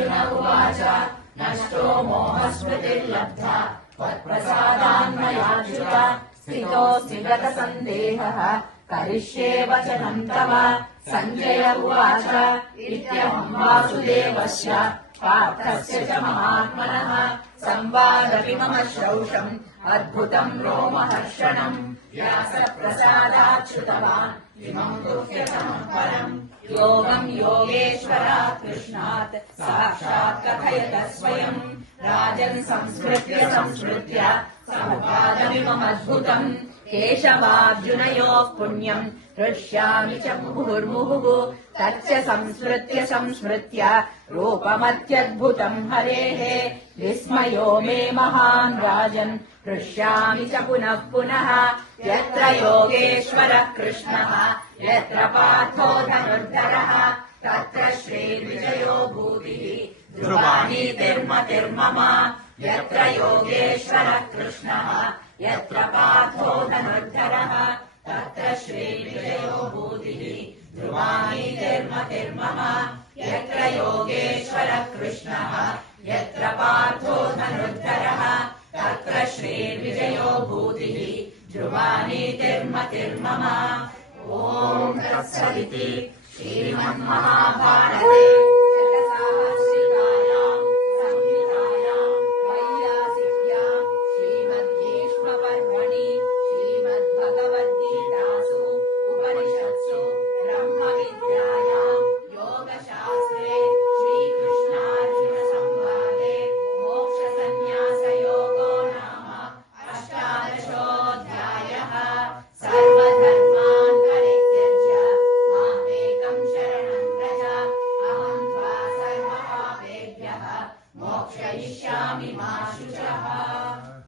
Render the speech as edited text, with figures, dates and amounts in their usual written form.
अर्जुन उवाच नष्टो मोहस्मृतिर्लब्धा त्वत्प्रसादान्मयाच्युत स्थितोऽस्मि गतसन्देहः करिष्ये वचनम् तव। सञ्जय उवाच इत्यहम् वासुदेवस्य पार्थस्य च महात्मनः संवादमिमम श्रौषम् अद्भुतम् रोमहर्षणम् व्यासप्रसादाच्छ्रुतवान् इमम् गुह्यतमम् परम्। योगम् योगेश्वरात् कृष्णात् साक्षात् कथयत स्वयम् राजन् संस्मृत्य समुपादमिममद्भुतम् केशवार्जुनयोः पुण्यम् हृष्यामि च मुहुर्मुहुः तच्च संस्मृत्य रूपमत्यद्भुतम् हरेः विस्मयो मे महान् राजन् हृष्यामि च पुनः पुनः यत्र योगेश्वरः कृष्णः यत्र पार्थो धनुर्धरः तत्र श्रीर्विजयो भूतिः ध्रुवानीतिर्मतिर्मम यत्र योगेश्वरः कृष्णः यत्र पार्थो धनुर्धरः तत्र श्रीर्विजयो भूतिः ध्रुवानीतिर्मतिर्मम यत्र योगेश्वरः कृष्णः यत्र पार्थो धनुर्धरः तत्र श्रीर्विजयो भूतिः ध्रुवानीतिर्मतिर्मम। ॐ तत्सदिति श्रीमन्महाभारते मोक्षयिष्यामि मा शुचः।